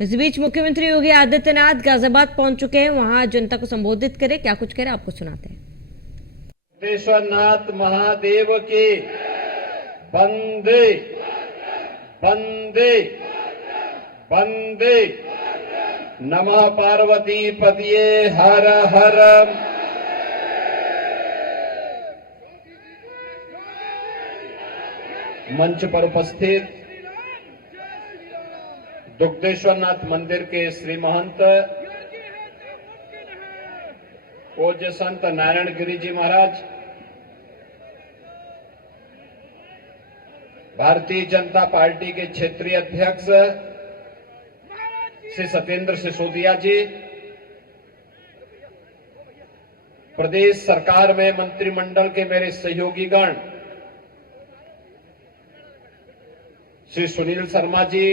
इस बीच मुख्यमंत्री योगी आदित्यनाथ गाजियाबाद पहुंच चुके हैं। वहां जनता को संबोधित करे, क्या कुछ करे आपको सुनाते हैं। विश्वनाथ महादेव की वंदे वंदे वंदे। नमः पार्वती पतिये हर हर। मंच पर उपस्थित दुग्धेश्वरनाथ मंदिर के श्री महंत पूज्य संत नारायण गिरी जी महाराज, भारतीय जनता पार्टी के क्षेत्रीय अध्यक्ष श्री सत्येंद्र सिसोदिया जी, प्रदेश सरकार में मंत्रिमंडल के मेरे सहयोगीगण श्री सुनील शर्मा जी,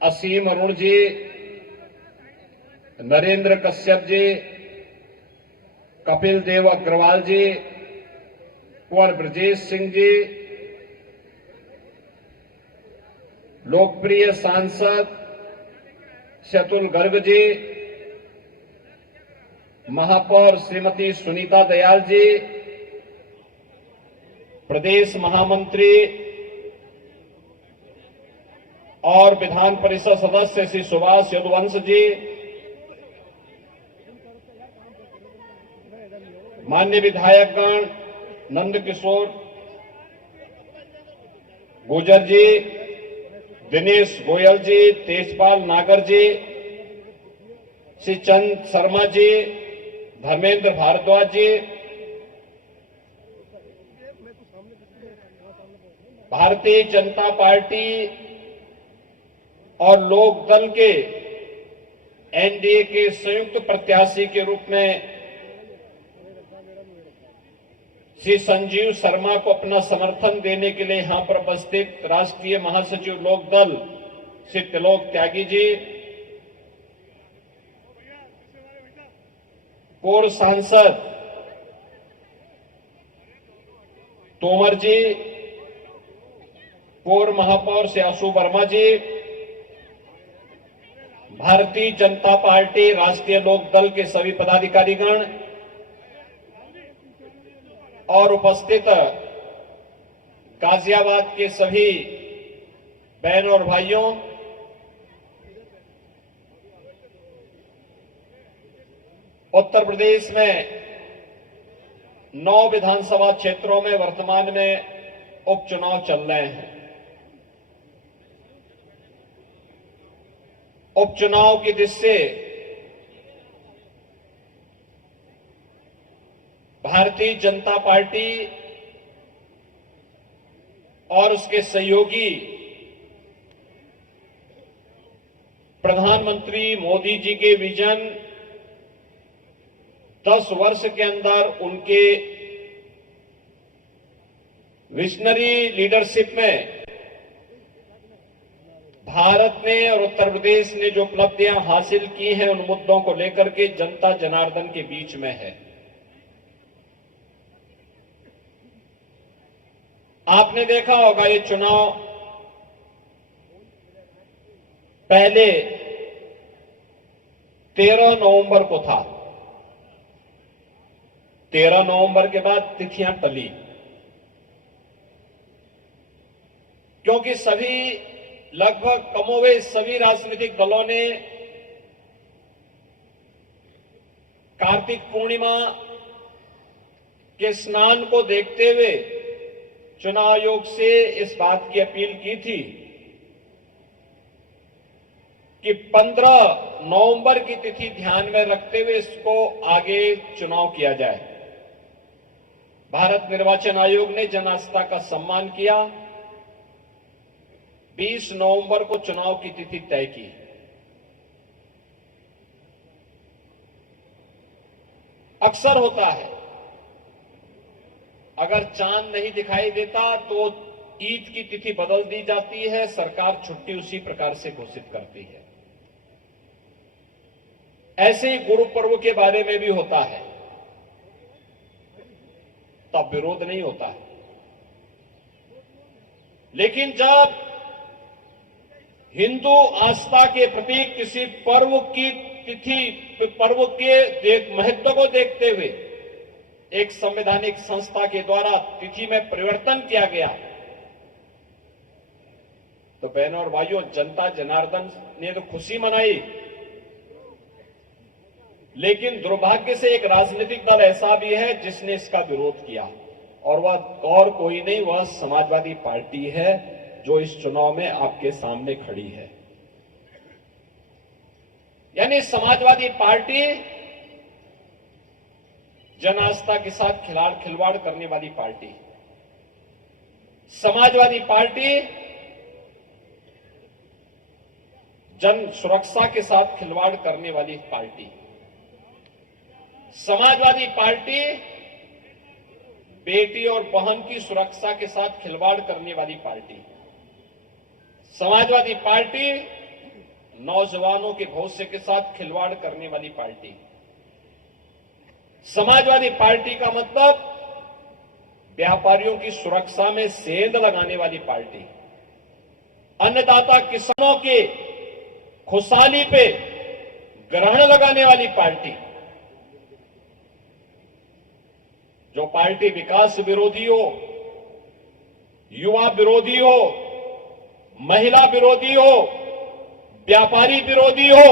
असीम अरुण जी, नरेंद्र कश्यप जी, कपिल देव अग्रवाल जी, कुंवर ब्रजेश सिंह जी, लोकप्रिय सांसद शतुल गर्ग जी, महापौर श्रीमती सुनीता दयाल जी, प्रदेश महामंत्री और विधान परिषद सदस्य श्री सुभाष यदुवंश जी, मान्य विधायकगण नंद किशोर गुर्जर जी, दिनेश गोयल जी, तेजपाल नागर जी, श्री चंद शर्मा जी, धर्मेंद्र भारद्वाज जी, भारतीय जनता पार्टी और लोक दल के एनडीए के संयुक्त प्रत्याशी के रूप में श्री संजीव शर्मा को अपना समर्थन देने के लिए यहां पर उपस्थित राष्ट्रीय महासचिव लोक दल श्री त्रिलोक त्यागी जी, पूर्व सांसद तोमर जी, पूर्व महापौर श्री आशु वर्मा जी, भारतीय जनता पार्टी राष्ट्रीय लोक दल के सभी पदाधिकारीगण और उपस्थित गाजियाबाद के सभी बहनों और भाइयों, उत्तर प्रदेश में 9 विधानसभा क्षेत्रों में वर्तमान में उपचुनाव चल रहे हैं। उपचुनाव की दृष्टि से भारतीय जनता पार्टी और उसके सहयोगी प्रधानमंत्री मोदी जी के विजन 10 वर्ष के अंदर उनके विजनरी लीडरशिप में भारत ने और उत्तर प्रदेश ने जो उपलब्धियां हासिल की हैं, उन मुद्दों को लेकर के जनता जनार्दन के बीच में है। आपने देखा होगा ये चुनाव पहले 13 नवंबर को था। 13 नवंबर के बाद तिथियां टली, क्योंकि सभी लगभग कमोवेश सभी राजनीतिक दलों ने कार्तिक पूर्णिमा के स्नान को देखते हुए चुनाव आयोग से इस बात की अपील की थी कि 15 नवंबर की तिथि ध्यान में रखते हुए इसको आगे चुनाव किया जाए। भारत निर्वाचन आयोग ने जन आस्था का सम्मान किया, 20 नवंबर को चुनाव की तिथि तय की। अक्सर होता है, अगर चांद नहीं दिखाई देता तो ईद की तिथि बदल दी जाती है, सरकार छुट्टी उसी प्रकार से घोषित करती है। ऐसे ही गुरु पर्व के बारे में भी होता है, तब विरोध नहीं होता है। लेकिन जब हिंदू आस्था के प्रतीक किसी पर्व की तिथि, पर्व के महत्व को देखते हुए एक संवैधानिक संस्था के द्वारा तिथि में परिवर्तन किया गया, तो बहनों और भाइयों, जनता जनार्दन ने तो खुशी मनाई, लेकिन दुर्भाग्य से एक राजनीतिक दल ऐसा भी है जिसने इसका विरोध किया, और वह और कोई नहीं, वह समाजवादी पार्टी है जो इस चुनाव में आपके सामने खड़ी है। यानी समाजवादी पार्टी जन आस्था के साथ खिलवाड़ करने वाली पार्टी, समाजवादी पार्टी जन सुरक्षा के साथ खिलवाड़ करने वाली पार्टी, समाजवादी पार्टी बेटी और बहन की सुरक्षा के साथ खिलवाड़ करने वाली पार्टी, समाजवादी पार्टी नौजवानों के भविष्य के साथ खिलवाड़ करने वाली पार्टी, समाजवादी पार्टी का मतलब व्यापारियों की सुरक्षा में सेंध लगाने वाली पार्टी, अन्नदाता किसानों के खुशहाली पे ग्रहण लगाने वाली पार्टी, जो पार्टी विकास विरोधी हो, युवा विरोधी हो, महिला विरोधी हो, व्यापारी विरोधी हो,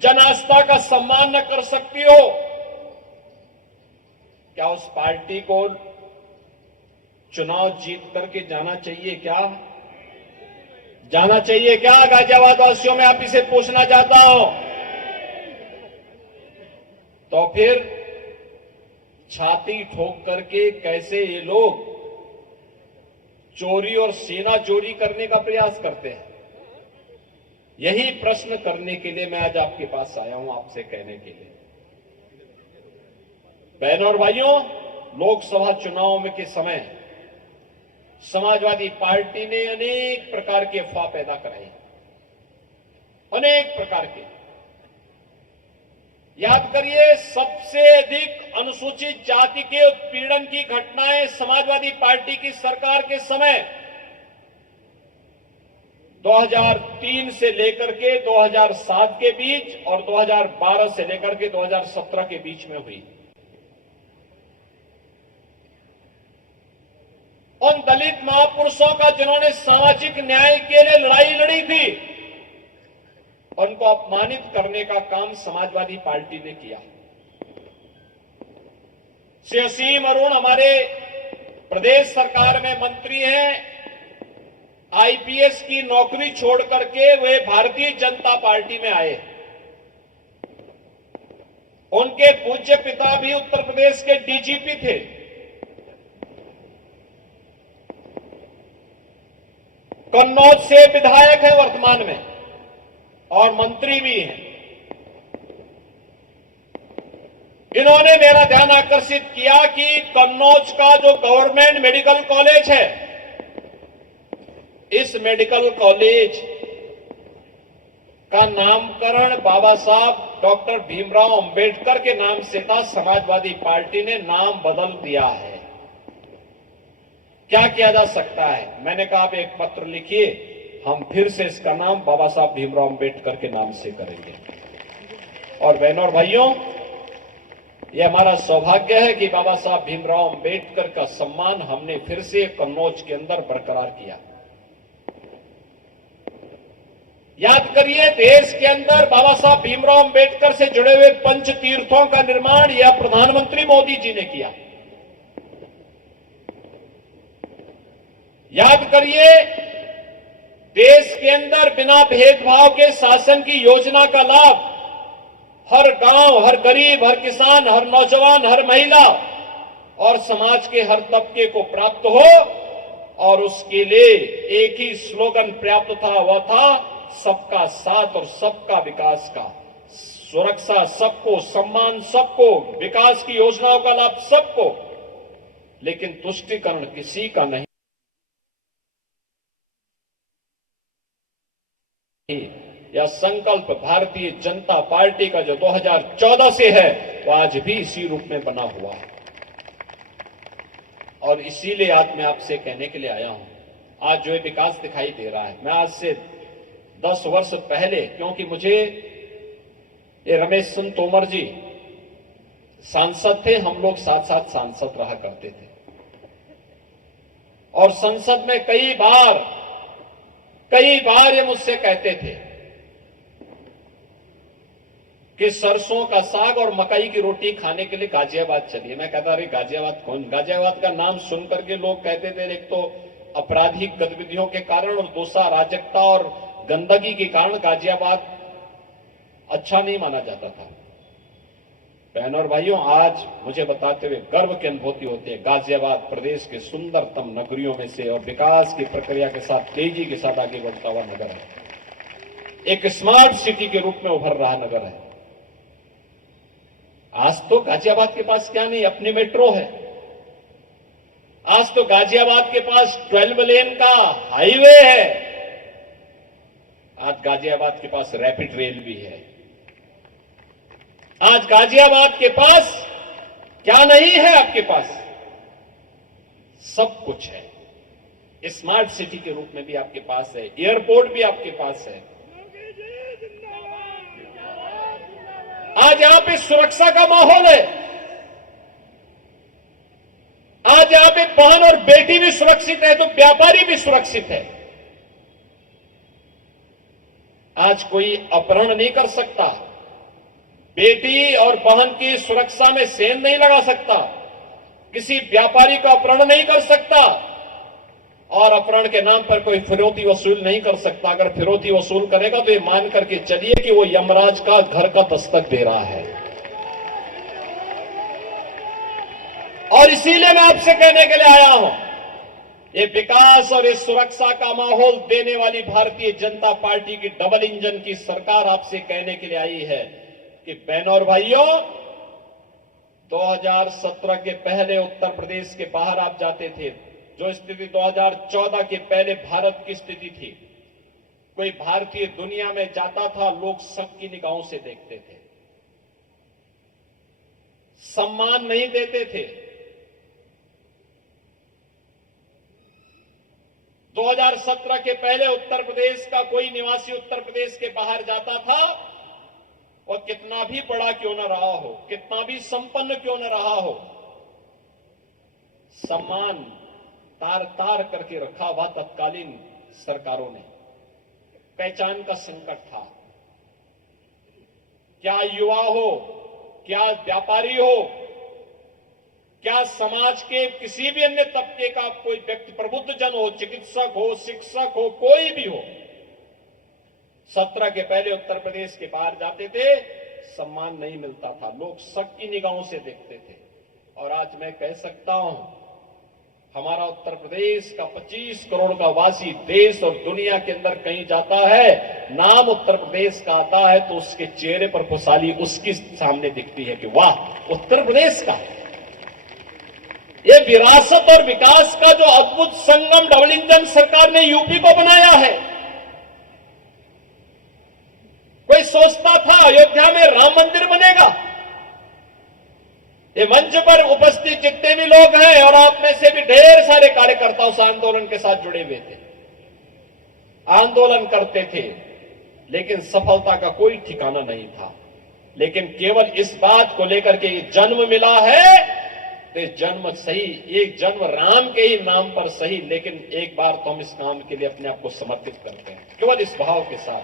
जन आस्था का सम्मान न कर सकती हो, क्या उस पार्टी को चुनाव जीत करके जाना चाहिए? क्या जाना चाहिए? क्या गाजियाबाद वासियों में आप इसे पूछना चाहता हूं। तो फिर छाती ठोक करके कैसे ये लोग चोरी और सेना चोरी करने का प्रयास करते हैं? यही प्रश्न करने के लिए मैं आज आपके पास आया हूं, आपसे कहने के लिए। बहनों और भाइयों, लोकसभा चुनाव में के समय समाजवादी पार्टी ने अनेक प्रकार के अफवाह पैदा कराई, अनेक प्रकार के। याद करिए, सबसे अधिक अनुसूचित जाति के उत्पीड़न की घटनाएं समाजवादी पार्टी की सरकार के समय 2003 से लेकर के 2007 के बीच और 2012 से लेकर के 2017 के बीच में हुई। उन दलित महापुरुषों का जिन्होंने सामाजिक न्याय के लिए लड़ाई लड़ी थी, उनको अपमानित करने का काम समाजवादी पार्टी ने किया। श्री असीम अरुण हमारे प्रदेश सरकार में मंत्री हैं, आईपीएस की नौकरी छोड़ करके वे भारतीय जनता पार्टी में आए। उनके पूज्य पिता भी उत्तर प्रदेश के डीजीपी थे। कन्नौज से विधायक है वर्तमान में और मंत्री भी हैं। इन्होंने मेरा ध्यान आकर्षित किया कि कन्नौज का जो गवर्नमेंट मेडिकल कॉलेज है, इस मेडिकल कॉलेज का नामकरण बाबा साहब डॉक्टर भीमराव अंबेडकर के नाम से था। समाजवादी पार्टी ने नाम बदल दिया है। क्या किया जा सकता है? मैंने कहा आप एक पत्र लिखिए, हम फिर से इसका नाम बाबा साहब भीमराव अंबेडकर के नाम से करेंगे। और बहनों और भाइयों, यह हमारा सौभाग्य है कि बाबा साहब भीमराव अंबेडकर का सम्मान हमने फिर से कन्नौज के अंदर बरकरार किया। याद करिए, देश के अंदर बाबा साहब भीमराव अंबेडकर से जुड़े हुए पंच तीर्थों का निर्माण यह प्रधानमंत्री मोदी जी ने किया। याद करिए, देश के अंदर बिना भेदभाव के शासन की योजना का लाभ हर गांव, हर गरीब, हर किसान, हर नौजवान, हर महिला और समाज के हर तबके को प्राप्त हो, और उसके लिए एक ही स्लोगन पर्याप्त था, वह था सबका साथ और सबका विकास का। सुरक्षा सबको, सम्मान सबको, विकास की योजनाओं का लाभ सबको, लेकिन तुष्टीकरण किसी का नहीं। यह संकल्प भारतीय जनता पार्टी का जो 2014 से है, वो आज भी इसी रूप में बना हुआ है। और इसीलिए आज मैं आपसे कहने के लिए आया हूं, आज जो ये विकास दिखाई दे रहा है। मैं आज से 10 वर्ष पहले, क्योंकि मुझे ये रमेश चंद्र तोमर जी सांसद थे, हम लोग साथ साथ सांसद रहा करते थे और संसद में कई बार ये मुझसे कहते थे कि सरसों का साग और मकई की रोटी खाने के लिए गाजियाबाद चलिए। मैं कहता अरे गाजियाबाद कौन? गाजियाबाद का नाम सुनकर के लोग कहते थे एक तो आपराधिक गतिविधियों के कारण और दूसरा अराजकता और गंदगी के कारण गाजियाबाद अच्छा नहीं माना जाता था। बहनों और भाइयों, आज मुझे बताते हुए गर्व की अनुभूति होती है। गाजियाबाद प्रदेश के सुंदरतम नगरियों में से और विकास की प्रक्रिया के साथ तेजी के साथ आगे बढ़ता हुआ नगर है। एक स्मार्ट सिटी के रूप में उभर रहा नगर है। आज तो गाजियाबाद के पास क्या नहीं, अपनी मेट्रो है। आज तो गाजियाबाद के पास 12 लेन का हाईवे है। आज गाजियाबाद के पास रैपिड रेल भी है। आज गाजियाबाद के पास क्या नहीं है? आपके पास सब कुछ है। स्मार्ट सिटी के रूप में भी आपके पास है, एयरपोर्ट भी आपके पास है। आज यहां पे सुरक्षा का माहौल है। आज यहां पे बहन और बेटी भी सुरक्षित है तो व्यापारी भी सुरक्षित है। आज कोई अपहरण नहीं कर सकता, बेटी और बहन की सुरक्षा में सेंध नहीं लगा सकता, किसी व्यापारी का अपहरण नहीं कर सकता और अपहरण के नाम पर कोई फिरौती वसूल नहीं कर सकता। अगर फिरौती वसूल करेगा तो ये मान करके चलिए कि वो यमराज का घर का दस्तक दे रहा है। और इसीलिए मैं आपसे कहने के लिए आया हूं, ये विकास और इस सुरक्षा का माहौल देने वाली भारतीय जनता पार्टी की डबल इंजन की सरकार आपसे कहने के लिए आई है कि बहनों और भाइयों, 2017 के पहले उत्तर प्रदेश के बाहर आप जाते थे, जो स्थिति 2014 के पहले भारत की स्थिति थी, कोई भारतीय दुनिया में जाता था, लोग सबकी निगाहों से देखते थे, सम्मान नहीं देते थे। 2017 के पहले उत्तर प्रदेश का कोई निवासी उत्तर प्रदेश के बाहर जाता था, और कितना भी बड़ा क्यों न रहा हो, कितना भी संपन्न क्यों न रहा हो, सम्मान तार तार करके रखा हुआ तत्कालीन सरकारों ने। पहचान का संकट था। क्या युवा हो, क्या व्यापारी हो, क्या समाज के किसी भी अन्य तबके का कोई व्यक्ति, प्रबुद्ध जन हो, चिकित्सक हो, शिक्षक हो, कोई भी हो, 17 के पहले उत्तर प्रदेश के बाहर जाते थे, सम्मान नहीं मिलता था, लोग सबकी निगाहों से देखते थे। और आज मैं कह सकता हूं, हमारा उत्तर प्रदेश का 25 करोड़ का वासी देश और दुनिया के अंदर कहीं जाता है, नाम उत्तर प्रदेश का आता है तो उसके चेहरे पर खुशहाली उसकी सामने दिखती है कि वाह, उत्तर प्रदेश का ये विरासत और विकास का जो अद्भुत संगम डबल इंजन सरकार ने यूपी को बनाया है। कोई सोचता था अयोध्या में राम मंदिर बनेगा? ये मंच पर उपस्थित जितने भी लोग हैं और आप में से भी ढेर सारे कार्यकर्ता उस आंदोलन के साथ जुड़े हुए थे, आंदोलन करते थे, लेकिन सफलता का कोई ठिकाना नहीं था। लेकिन केवल इस बात को लेकर के ये जन्म मिला है, तो ये जन्म सही, एक जन्म राम के ही नाम पर सही, लेकिन एक बार तो हम इस काम के लिए अपने आप को समर्पित करते हैं, केवल इस भाव के साथ।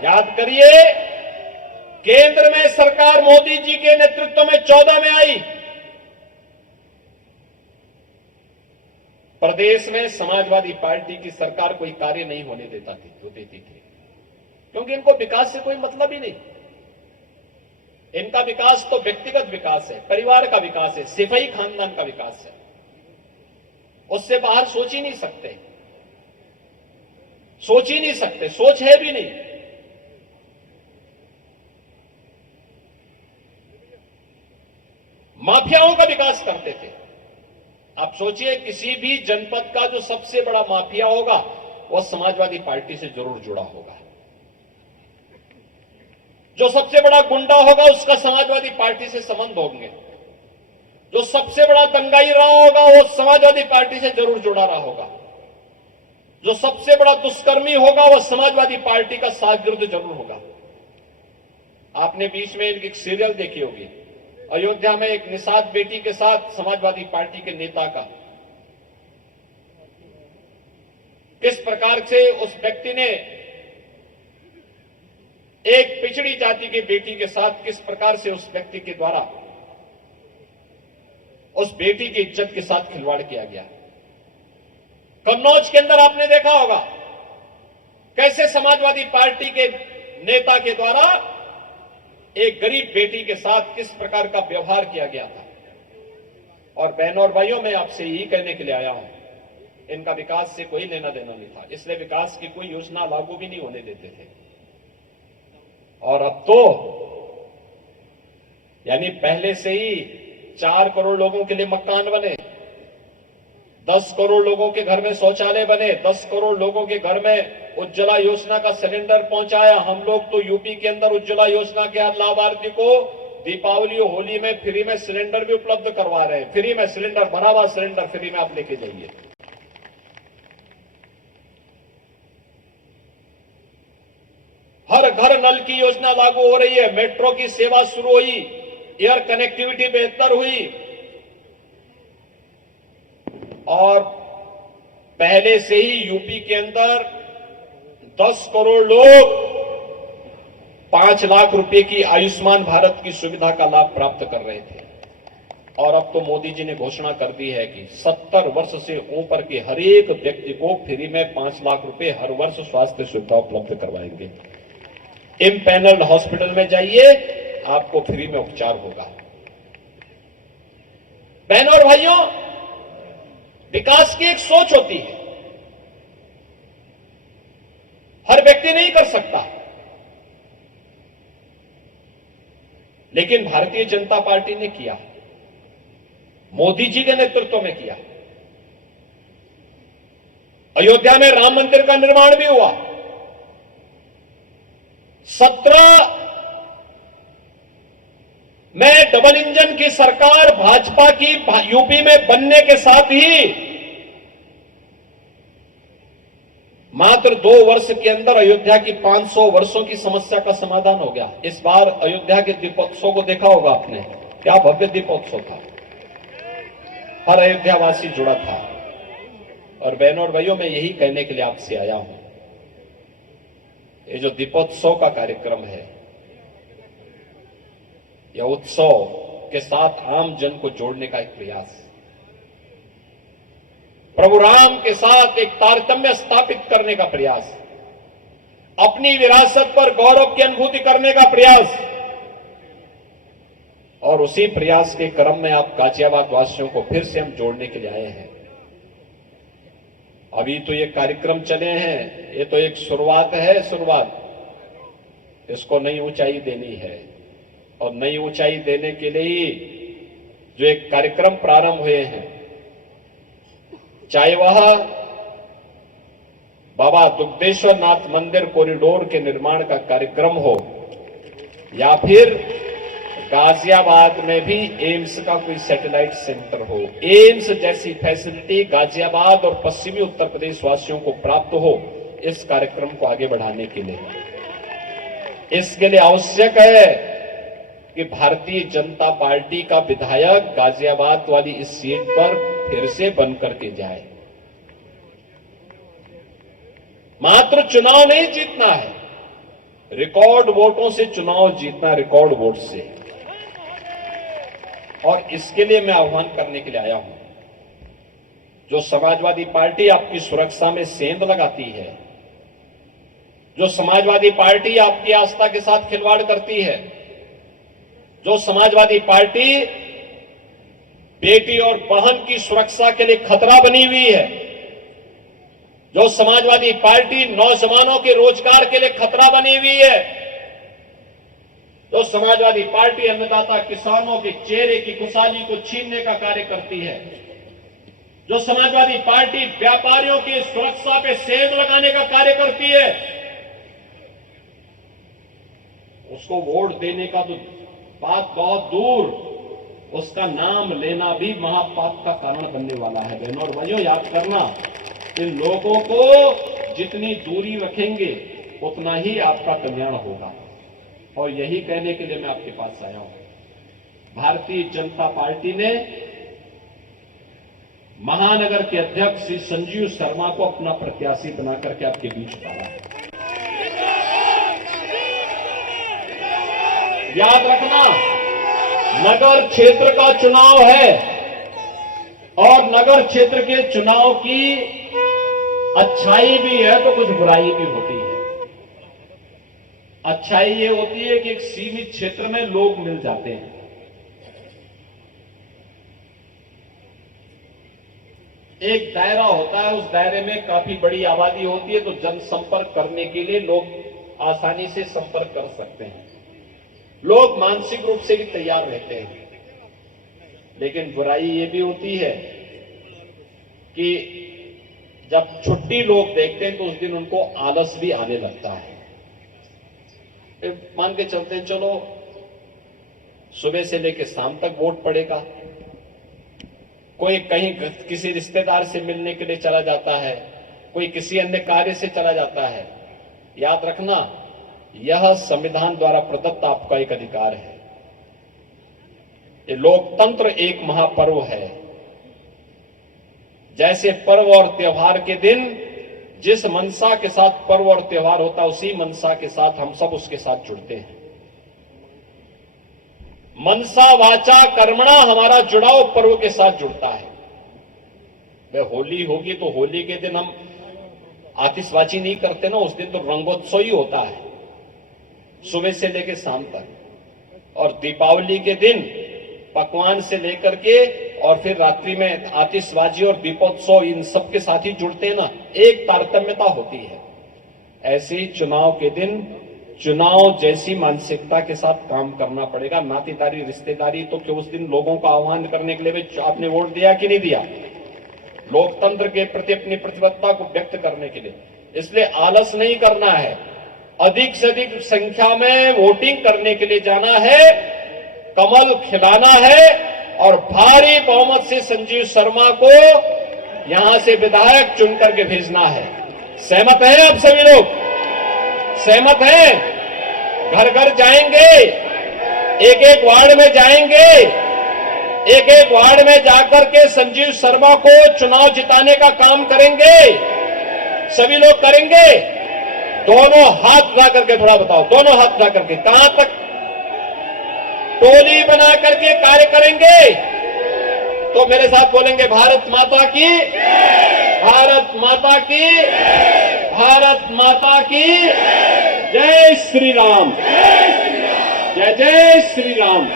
याद करिए, केंद्र में सरकार मोदी जी के नेतृत्व में 14 में आई, प्रदेश में समाजवादी पार्टी की सरकार कोई कार्य नहीं होने देती थी, क्योंकि इनको विकास से कोई मतलब ही नहीं। इनका विकास तो व्यक्तिगत विकास है, परिवार का विकास है, सिपाही खानदान का विकास है, उससे बाहर सोच ही नहीं सकते, सोच है भी नहीं। माफियाओं का विकास करते थे। आप सोचिए, किसी भी जनपद का जो सबसे बड़ा माफिया होगा वह समाजवादी पार्टी से जरूर जुड़ा होगा, जो सबसे बड़ा गुंडा होगा उसका समाजवादी पार्टी से संबंध होंगे। जो सबसे बड़ा दंगाई रहा होगा वो समाजवादी पार्टी से जरूर जुड़ा रहा होगा। जो सबसे बड़ा दुष्कर्मी होगा वह समाजवादी पार्टी का शागिर्द जरूर होगा। आपने बीच में एक सीरियल देखी होगी, अयोध्या में एक निषाद बेटी के साथ समाजवादी पार्टी के नेता का किस प्रकार से उस व्यक्ति ने एक पिछड़ी जाति की बेटी के साथ किस प्रकार से उस व्यक्ति के द्वारा उस बेटी की इज्जत के साथ खिलवाड़ किया गया। कन्नौज के अंदर आपने देखा होगा कैसे समाजवादी पार्टी के नेता के द्वारा एक गरीब बेटी के साथ किस प्रकार का व्यवहार किया गया था। और बहनों और भाइयों, मैं आपसे यही कहने के लिए आया हूं, इनका विकास से कोई लेना देना नहीं था, इसलिए विकास की कोई योजना लागू भी नहीं होने देते थे। और अब तो यानी पहले से ही 4 करोड़ लोगों के लिए मकान बने, 10 करोड़ लोगों के घर में शौचालय बने, 10 करोड़ लोगों के घर में उज्ज्वला योजना का सिलेंडर पहुंचाया। हम लोग तो यूपी के अंदर उज्ज्वला योजना के हर लाभार्थी को दीपावली और होली में फ्री में सिलेंडर भी उपलब्ध करवा रहे हैं। फ्री में सिलेंडर, भरा हुआ सिलेंडर फ्री में आप लेके जाइए। हर घर नल की योजना लागू हो रही है, मेट्रो की सेवा शुरू हुई, एयर कनेक्टिविटी बेहतर हुई। और पहले से ही यूपी के अंदर 10 करोड़ लोग 5 लाख रुपए की आयुष्मान भारत की सुविधा का लाभ प्राप्त कर रहे थे। और अब तो मोदी जी ने घोषणा कर दी है कि 70 वर्ष से ऊपर के हर एक व्यक्ति को फ्री में 5 लाख रुपए हर वर्ष स्वास्थ्य सुविधा उपलब्ध करवाएंगे। इम्पैनल्ड हॉस्पिटल में जाइए, आपको फ्री में उपचार होगा। बहनों और भाइयों, विकास की एक सोच होती है, हर व्यक्ति नहीं कर सकता, लेकिन भारतीय जनता पार्टी ने किया, मोदी जी के नेतृत्व में किया। अयोध्या में राम मंदिर का निर्माण भी हुआ। 17 में डबल इंजन की सरकार भाजपा की यूपी में बनने के साथ ही मात्र 2 वर्ष के अंदर अयोध्या की 500 वर्षों की समस्या का समाधान हो गया। इस बार अयोध्या के दीपोत्सव को देखा होगा आपने, क्या भव्य दीपोत्सव था, हर अयोध्यावासी जुड़ा था। और बहनों और भाइयों, मैं यही कहने के लिए आपसे आया हूं, ये जो दीपोत्सव का कार्यक्रम है, यह उत्सव के साथ आम जन को जोड़ने का एक प्रयास, प्रभु राम के साथ एक तारतम्य स्थापित करने का प्रयास, अपनी विरासत पर गौरव की अनुभूति करने का प्रयास। और उसी प्रयास के क्रम में आप गाजियाबाद वासियों को फिर से हम जोड़ने के लिए आए हैं। अभी तो ये कार्यक्रम चले हैं, ये तो एक शुरुआत है, शुरुआत, इसको नई ऊंचाई देनी है। और नई ऊंचाई देने के लिए जो एक कार्यक्रम प्रारंभ हुए हैं, चाहे वह बाबा दुग्धेश्वर नाथ मंदिर कॉरिडोर के निर्माण का कार्यक्रम हो, या फिर गाजियाबाद में भी एम्स का कोई सैटेलाइट सेंटर हो, एम्स जैसी फैसिलिटी गाजियाबाद और पश्चिमी उत्तर प्रदेश वासियों को प्राप्त हो, इस कार्यक्रम को आगे बढ़ाने के लिए, इसके लिए आवश्यक है कि भारतीय जनता पार्टी का विधायक गाजियाबाद वाली इस सीट पर फिर से बन करके जाए। मात्र चुनाव नहीं जीतना है, रिकॉर्ड वोटों से चुनाव जीतना, रिकॉर्ड वोट से। और इसके लिए मैं आह्वान करने के लिए आया हूं, जो समाजवादी पार्टी आपकी सुरक्षा में सेंध लगाती है, जो समाजवादी पार्टी आपकी आस्था के साथ खिलवाड़ करती है, जो समाजवादी पार्टी बेटी और बहन की सुरक्षा के लिए खतरा बनी हुई है, जो समाजवादी पार्टी नौजवानों के रोजगार के लिए खतरा बनी हुई है, जो समाजवादी पार्टी अन्नदाता किसानों के चेहरे की खुशहाली को छीनने का कार्य करती है, जो समाजवादी पार्टी व्यापारियों की सुरक्षा पे सेंध लगाने का कार्य करती है, उसको वोट देने का तो बात बहुत दूर, उसका नाम लेना भी महापाप का कारण बनने वाला है। बहनों और भाइयों, याद करना, इन लोगों को जितनी दूरी रखेंगे उतना ही आपका कल्याण होगा। और यही कहने के लिए मैं आपके पास आया हूं। भारतीय जनता पार्टी ने महानगर के अध्यक्ष श्री संजीव शर्मा को अपना प्रत्याशी बनाकर के आपके बीच उतारा है। याद रखना, नगर क्षेत्र का चुनाव है और नगर क्षेत्र के चुनाव की अच्छाई भी है तो कुछ बुराई भी होती है। अच्छाई ये होती है कि एक सीमित क्षेत्र में लोग मिल जाते हैं। एक दायरा होता है, उस दायरे में काफी बड़ी आबादी होती है, तो जनसंपर्क करने के लिए लोग आसानी से संपर्क कर सकते हैं, लोग मानसिक रूप से भी तैयार रहते हैं। लेकिन बुराई ये भी होती है कि जब छुट्टी लोग देखते हैं तो उस दिन उनको आलस भी आने लगता है। मान के चलते हैं, चलो सुबह से लेकर शाम तक वोट पड़ेगा, कोई कहीं किसी रिश्तेदार से मिलने के लिए चला जाता है, कोई किसी अन्य कार्य से चला जाता है। याद रखना, यह संविधान द्वारा प्रदत्त आपका एक अधिकार है। ये लोकतंत्र एक महापर्व है। जैसे पर्व और त्योहार के दिन जिस मनसा के साथ पर्व और त्योहार होता है, उसी मनसा के साथ हम सब उसके साथ जुड़ते हैं। मनसा वाचा कर्मणा हमारा जुड़ाव पर्व के साथ जुड़ता है। वे होली होगी तो होली के दिन हम आतिशबाजी नहीं करते ना, उस दिन तो रंगोत्सव ही होता है सुबह से लेकर शाम तक। और दीपावली के दिन पकवान से लेकर के और फिर रात्रि में आतिशबाजी और दीपोत्सव, इन सब के साथ ही जुड़ते हैं ना, एक तारतम्यता होती है। ऐसे ही चुनाव के दिन चुनाव जैसी मानसिकता के साथ काम करना पड़ेगा। नातेदारी रिश्तेदारी तो क्यों, उस दिन लोगों का आह्वान करने के लिए आपने वोट दिया कि नहीं दिया, लोकतंत्र के प्रति अपनी प्रतिबद्धता को व्यक्त करने के लिए। इसलिए आलस नहीं करना है, अधिक से अधिक संख्या में वोटिंग करने के लिए जाना है, कमल खिलाना है और भारी बहुमत से संजीव शर्मा को यहां से विधायक चुन करके भेजना है। सहमत हैं आप सभी लोग? सहमत हैं? घर घर जाएंगे, एक एक वार्ड में जाएंगे, एक एक वार्ड में जाकर के संजीव शर्मा को चुनाव जिताने का काम करेंगे। सभी लोग करेंगे। दोनों हाथ उठा करके थोड़ा बताओ, दोनों हाथ उठा करके कहां तक? टोली बना करके कार्य करेंगे। तो मेरे साथ बोलेंगे, भारत माता की, भारत माता की, भारत माता की जय श्री राम, जय जय श्री राम।